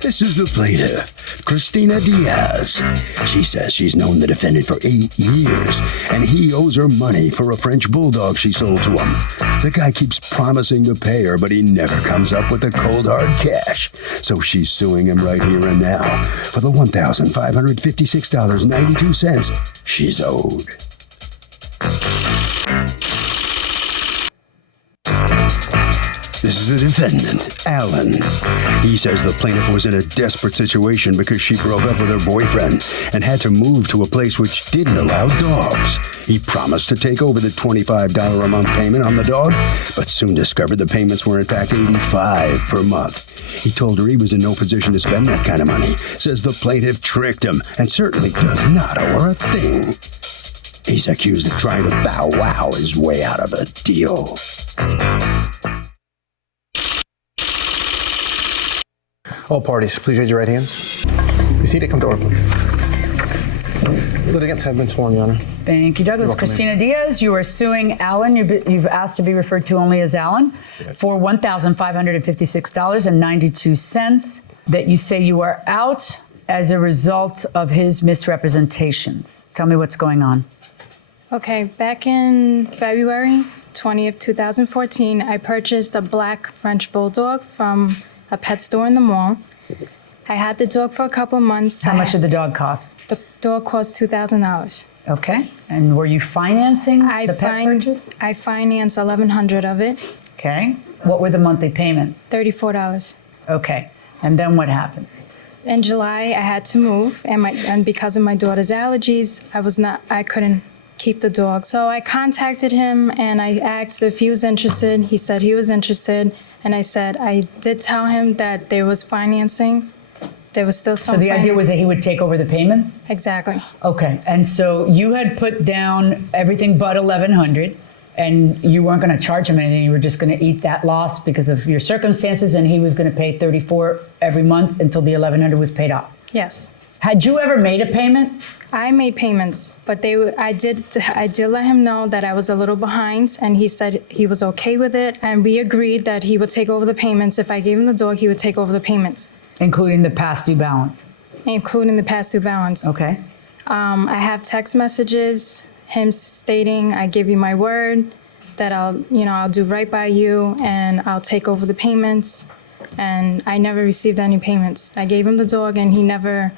This is the plaintiff, Christina Diaz. She says she's known the defendant for 8 years, and he owes her money for a French bulldog she sold to him. The guy keeps promising to pay her, but he never comes up with the cold hard cash. So she's suing him right here and now for the $1,556.92 she's owed. This is the defendant, Alan. He says the plaintiff was in a desperate situation because she broke up with her boyfriend and had to move to a place which didn't allow dogs. He promised to take over the $25 a month payment on the dog, but soon discovered the payments were in fact $85 per month. He told her he was in no position to spend that kind of money, says the plaintiff tricked him and certainly does not owe her a thing. He's accused of trying to bow-wow his way out of a deal. All parties, please raise your right hands. Be seated, come to order, please. Litigants have been sworn, Your Honor. Thank you, Douglas. Christina Diaz, you are suing Alan. You've asked to be referred to only as Alan for $1,556.92 that you say you are out as a result of his misrepresentations. Tell me what's going on. Okay, back in February 20th, 2014, I purchased a black French bulldog from a pet store in the mall. I had the dog for a couple of months. How much did the dog cost? The dog cost $2,000. Okay. And were you financing the pet purchase? I financed $1,100 of it. Okay. What were the monthly payments? $34. Okay. And then what happens? In July, I had to move, and because of my daughter's allergies, I couldn't keep the dog. So I contacted him and I asked if he was interested. He said he was interested. And I said, I did tell him that there was financing. There was still some. So the idea was that he would take over the payments? Exactly. Okay. And so you had put down everything but $1,100, and you weren't going to charge him anything. You were just going to eat that loss because of your circumstances, and he was going to pay $34 every month until the $1,100 was paid off. Yes. Had you ever made a payment? I made payments, but I did let him know that I was a little behind, and he said he was okay with it, and we agreed that he would take over the payments. If I gave him the dog, he would take over the payments. Including the past due balance? Including the past due balance. Okay. I have text messages, him stating, I give you my word that I'll do right by you and I'll take over the payments, and I never received any payments. I gave him the dog and he never...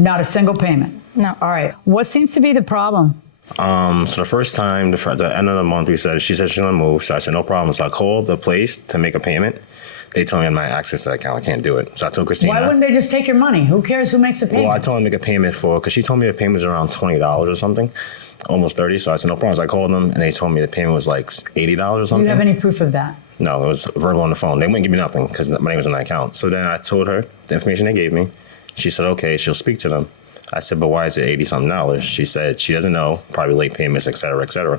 Not a single payment? No. All right. What seems to be the problem? So the first time, the end of the month, she said she's gonna move. So I said, no problem. So I called the place to make a payment. They told me I might access the account. I can't do it. So I told Christina. Why wouldn't they just take your money? Who cares who makes the payment? Well, I told them to make a payment because she told me the payment was around $20 or something, almost $30. So I said, no problem. So I called them and they told me the payment was like $80 or something. Do you have any proof of that? No, it was verbal on the phone. They wouldn't give me nothing because the money was in the account. So then I told her the information they gave me. She said, okay, she'll speak to them. I said, but why is it $80-something? She said she doesn't know, probably late payments, et cetera, et cetera.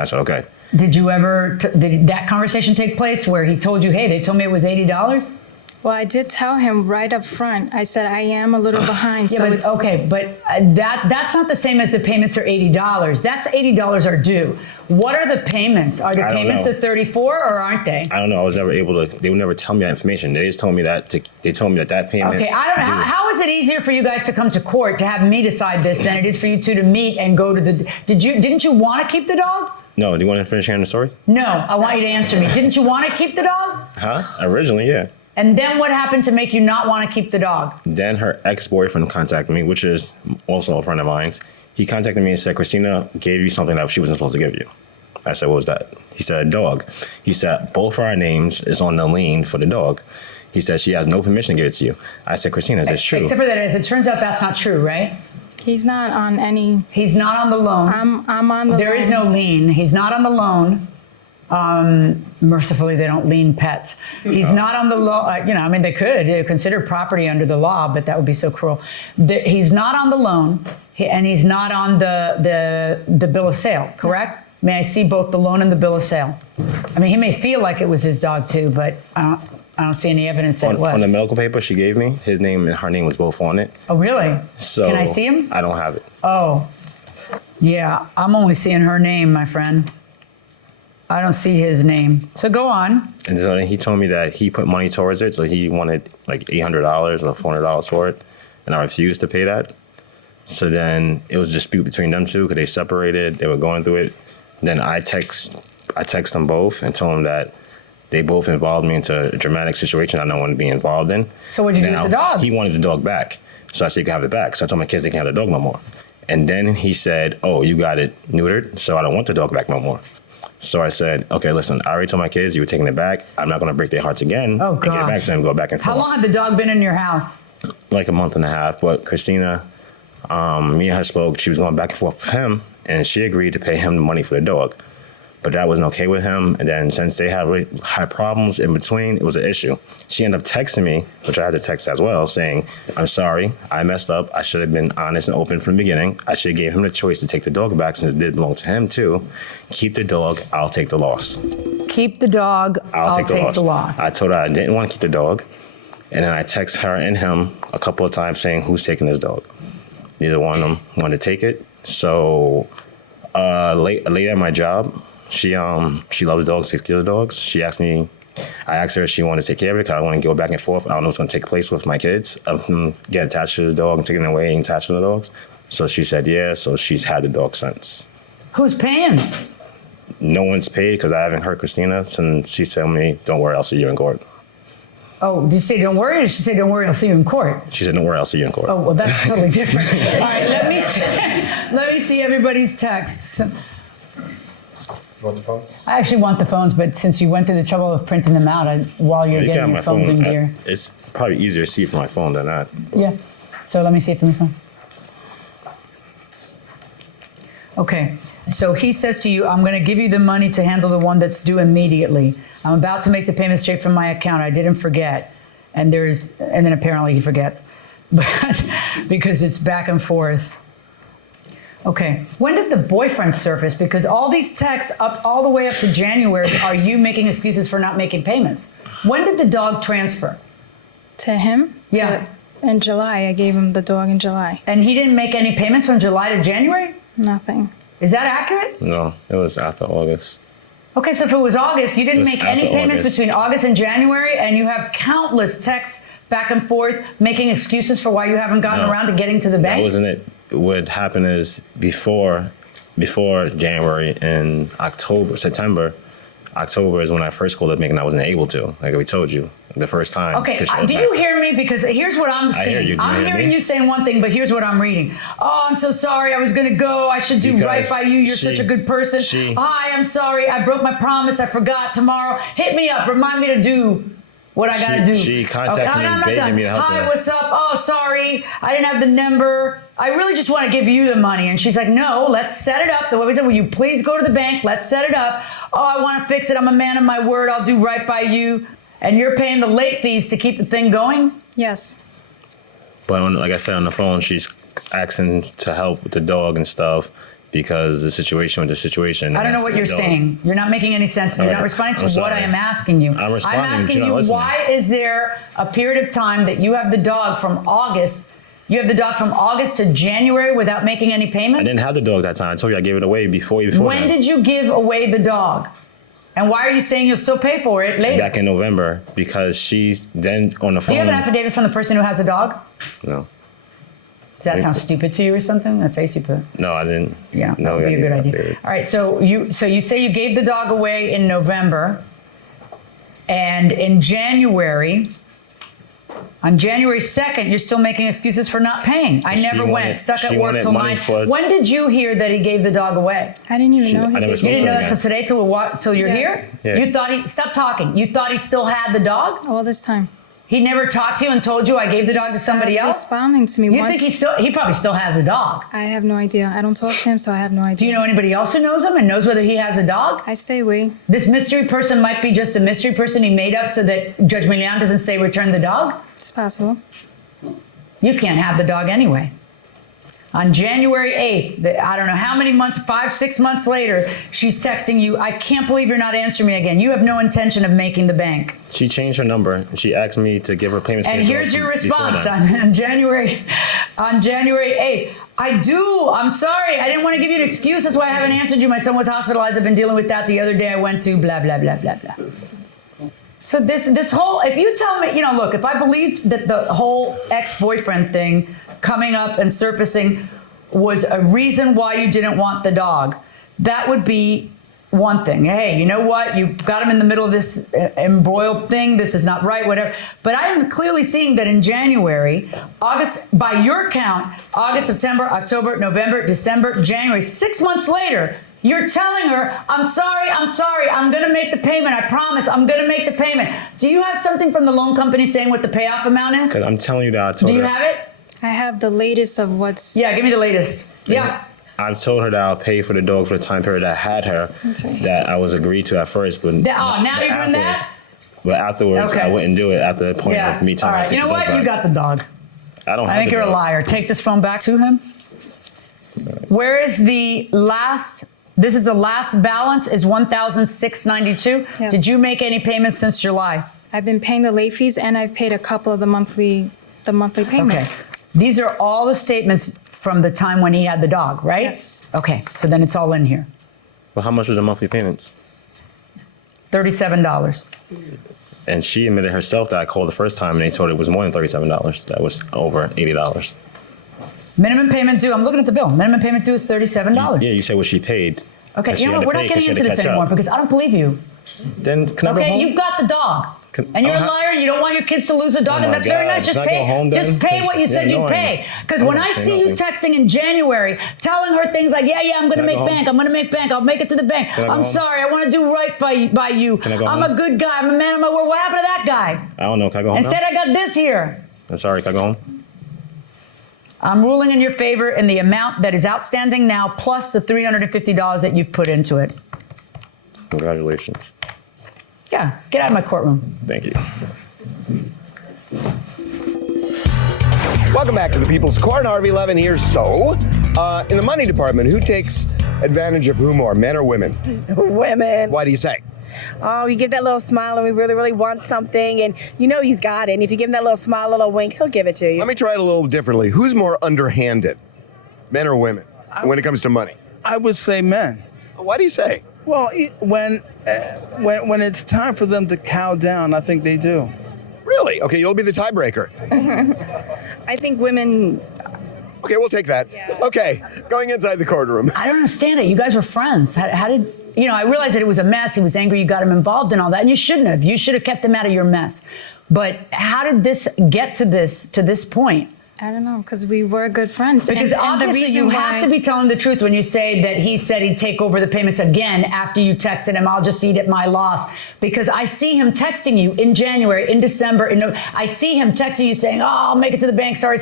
I said, okay. Did you ever, did that conversation take place where he told you, hey, they told me it was $80? Well, I did tell him right up front. I said, I am a little behind. Yeah, so but, it's okay, but that's not the same as the payments are $80. That's $80 are due. What are the payments? Are the payments at $34 or aren't they? I don't know. I was never able to, they would never tell me that information. They just told me that, they told me that payment. Okay, I don't know. How is it easier for you guys to come to court to have me decide this than it is for you two to meet and go to the, didn't you want to keep the dog? No, do you want to finish hearing the story? No, I want you to answer me. Didn't you want to keep the dog? Huh? Originally, yeah. And then what happened to make you not want to keep the dog? Then her ex-boyfriend contacted me, which is also a friend of mine. He contacted me and said, Christina gave you something that she wasn't supposed to give you. I said, what was that? He said, a dog. He said, both of our names is on the lien for the dog. He said, she has no permission to give it to you. I said, Christina, is this true? Except for that, as it turns out, that's not true, right? he's not on any. He's not on the loan. I'm on the. There is no lien. He's not on the loan. Mercifully, they don't lien pets. He's not on the law. I mean, they could consider property under the law, but that would be so cruel. He's not on the loan, and he's not on the bill of sale. Correct? May I see both the loan and the bill of sale? I mean, he may feel like it was his dog too, but I don't see any evidence that it was. On the medical paper she gave me, his name and her name was both on it. Oh, really? So can I see him? I don't have it. Oh, yeah. I'm only seeing her name, my friend. I don't see his name. So go on. And so then he told me that he put money towards it, so he wanted like $800 or $400 for it, and I refused to pay that. So then it was a dispute between them two because they separated. They were going through it. Then I text them both and told them that they both involved me into a dramatic situation I don't want to be involved in. So what'd you do with the dog? He wanted the dog back, so I said you can have it back. So I told my kids they can't have the dog no more. And then he said, "Oh, you got it neutered, so I don't want the dog back no more." So I said, "Okay, listen, I already told my kids you were taking it back. I'm not going to break their hearts again. Oh, and get it gosh. back to them, go back and forth." How long had the dog been in your house? Like a month and a half. But Christina, me and her spoke. She was going back and forth with him, and she agreed to pay him the money for the dog. But that wasn't okay with him. And then since they had problems in between, it was an issue. She ended up texting me, which I had to text as well, saying, "I'm sorry, I messed up. I should have been honest and open from the beginning. I should have gave him the choice to take the dog back since it did belong to him too. Keep the dog, I'll take the loss." Keep the dog, I'll take the loss. I told her I didn't want to keep the dog. And then I text her and him a couple of times saying, "Who's taking this dog?" Neither one of them wanted to take it. So later at my job, she loves dogs, takes care of dogs. I asked her if she wanted to take care of it because I want to go back and forth. I don't know what's going to take place with my kids. Get attached to the dog and taking it away and attached to the dogs. So she said yeah, so she's had the dog since. Who's paying? No one's paid because I haven't heard Christina since she told me, "Don't worry, I'll see you in court." Oh, did you say don't worry, or did she say don't worry, I'll see you in court? She said, "Don't worry, I'll see you in court." Oh, well, that's totally different. All right, let me see everybody's texts. You want the phone? I actually want the phones, but since you went through the trouble of printing them out while you're You can have getting my your phones phone. in gear. It's probably easier to see from my phone than that. Yeah. So let me see it from your phone. Okay. So he says to you, "I'm going to give you the money to handle the one that's due immediately. I'm about to make the payment straight from my account. I didn't forget." And then apparently he forgets, but because it's back and forth. Okay. When did the boyfriend surface? Because all these texts up all the way up to January are you making excuses for not making payments. When did the dog transfer? To him? Yeah. In July. I gave him the dog in July. And he didn't make any payments from July to January? Nothing. Is that accurate? No, it was after August. Okay, so if it was August, you didn't It was make any after payments August. between August and January, and you have countless texts back and forth making excuses for why you haven't gotten No. around to getting to the bank? That wasn't it. What happened is before January, in October is when I first called up making I wasn't able to, like we told you the first time. Okay, do you hear me? Because here's what I'm seeing. hear you. Do you I'm hear hearing me? you saying one thing, but here's what I'm reading. "Oh, I'm so sorry. I was going to go. I should do Because right by you. You're such a good person. Hi, I'm sorry. I broke my promise. I forgot. Tomorrow, hit me up. Remind me to do what I got to do." She contacted me, I'm not begging done. me to help "Hi, her. what's up? Oh, sorry. I didn't have the number. I really just want to give you the money." And she's like, "No, let's set it up. The way we said, will you please go to the bank? Let's set it up. Oh, I want to fix it. I'm a man of my word. I'll do right by you." And you're paying the late fees to keep the thing going? Yes. But like I said on the phone, she's asking to help with the dog and stuff because the situation. I don't know what you're saying. You're not making any sense. You're not responding to what I am asking you. I'm responding, I'm but asking you're you, not listening. why is there a period of time that you have the dog from August? You have the dog from August to January without making any payments? I didn't have the dog that time. I told you I gave it away before When that. did you give away the dog? And why are you saying you'll still pay for it later? Back in November, because she's then on the phone. Do you have an affidavit from the person who has the dog? No. Does that sound stupid to you or something? The face you put? No, I didn't. Yeah, No, that would be a good idea. affidavit. All right, so you say you gave the dog away in November, and in January, on January 2nd, you're still making excuses for not paying. I never went, stuck at work till 9. When did you hear that he gave the dog away? I didn't even know he I never gave spoke You to didn't her know that again. till today, till you're Yes. here? Yeah. You thought stop talking. You thought he still had the dog? all this time. He never talked to you and told you I gave the dog to somebody Stop else? responding to me You once. think he probably still has a dog. I have no idea. I don't talk to him, so I have no idea. Do you know anybody else who knows him and knows whether he has a dog? I stay away. This mystery person might be just a mystery person he made up so that Judge Milian doesn't say return the dog? It's possible. You can't have the dog anyway. On January 8th, I don't know how many months, 5, 6 months later, she's texting you, "I can't believe you're not answering me again. You have no intention of making the bank." She changed her number. She asked me to give her payments. And here's your response on January 8th. I do. I'm sorry. I didn't want to give you an excuse. That's why I haven't answered you. My son was hospitalized. I've been dealing with that. The other day I went to blah, blah, blah, blah, blah. So this whole, if you tell me, look, if I believed that the whole ex-boyfriend thing coming up and surfacing was a reason why you didn't want the dog, that would be one thing. Hey, you know what? You got him in the middle of this embroiled thing. This is not right, whatever. But I am clearly seeing that in January, August, by your count, August, September, October, November, December, January, 6 months later, you're telling her, I'm sorry, I'm going to make the payment. I promise, I'm going to make the payment. Do you have something from the loan company saying what the payoff amount is? Because I'm telling you that I told her. Do you have it? I have the latest of what's. Yeah, give me the latest. Yeah. I've told her that I'll pay for the dog for the time period I had her. That's right. That I was agreed to at first, but now you're doing that? But afterwards, Okay. I wouldn't do it at the point of me telling All her right. to You take know the dog what? You back. got the dog. I don't. I have think the you're a dog. liar. Take this phone back to him. Where is the last? This is the last balance is $1,692. Yes. Did you make any payments since July? I've been paying the late fees, and I've paid a couple of the monthly payments. Okay. These are all the statements from the time when he had the dog, right? Yes. Okay. So then it's all in here. Well, how much was the monthly payments? $37. And she admitted herself that I called the first time and they told her it was more than $37. That was over $80. Minimum payment due. I'm looking at the bill. Minimum payment due is $37. Yeah, you said what she paid. Okay. that she You know had what? to We're pay not 'cause getting she had into to this catch anymore up. because I don't believe you. Then can I go Okay, home? you got the dog. And you're a liar. You don't want your kids to lose a dog, Oh and my that's very God. nice. Just Can I go pay. home then? Just pay what you Yeah, said no, you'd I pay. ain't. Because I'm when not I paying see you nothing. texting in January, telling her things like, "Yeah, I'm going to Can I make go bank. home? I'm going to make bank. I'll make it to the bank. Can I go I'm home? sorry. I want to do right by you. Can I go I'm home? a good guy. I'm a man of my word." What happened to that guy? I don't know. Can I go home Instead, now? I got this here. I'm sorry. Can I go home? I'm ruling in your favor in the amount that is outstanding now, plus the $350 that you've put into it. Congratulations. Yeah, get out of my courtroom. Thank you. Welcome back to the People's Court. Harvey Levin here. So, in the money department, who takes advantage of who more, men or women? Women. Why do you say? Oh, you give that little smile and we really, really want something, and you know he's got it. And if you give him that little smile, little wink, he'll give it to you. Let me try it a little differently. Who's more underhanded, men or women, when it comes to money? I would say men. Why do you say? Well, when it's time for them to cow down, I think they do. Really? Okay, you'll be the tiebreaker. I think women. Okay, we'll take that. Okay, going inside the courtroom. I don't understand it. You guys were friends. How did, I realized that it was a mess. He was angry. You got him involved in all that. And you shouldn't have. You should have kept him out of your mess. But how did this get to this point? I don't know, because we were good friends. Because and obviously you have to be telling the truth when you say that he said he'd take over the payments again after you texted him, "I'll just eat at my loss." Because I see him texting you in January, in December, I see him texting you saying, "Oh, I'll make it to the bank. Sorry."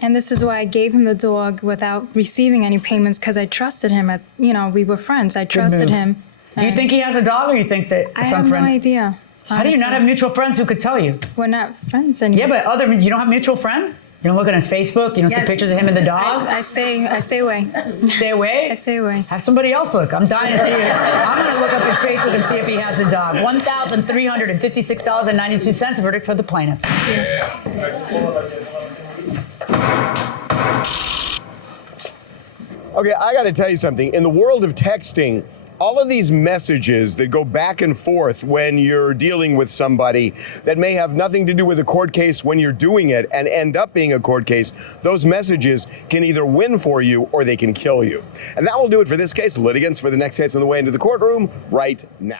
And this is why I gave him the dog without receiving any payments, because I trusted him. We were friends. I trusted him. Do you think he has a dog, or you think that I some have friend? no idea. How do you not have mutual friends who could tell you? We're not friends anymore. Yeah, but you don't have mutual friends? You don't look on his Facebook? You don't see Yes. pictures of him and the dog? I stay away. Stay away? I stay away. Have somebody else look. I'm dying to see it. I'm going to look up his Facebook and see if he has a dog. $1,356.92. Verdict for the plaintiff. Okay, I got to tell you something. In the world of texting, all of these messages that go back and forth when you're dealing with somebody that may have nothing to do with a court case when you're doing it and end up being a court case, those messages can either win for you or they can kill you. And that will do it for this case. Litigants for the next case on the way into the courtroom right now.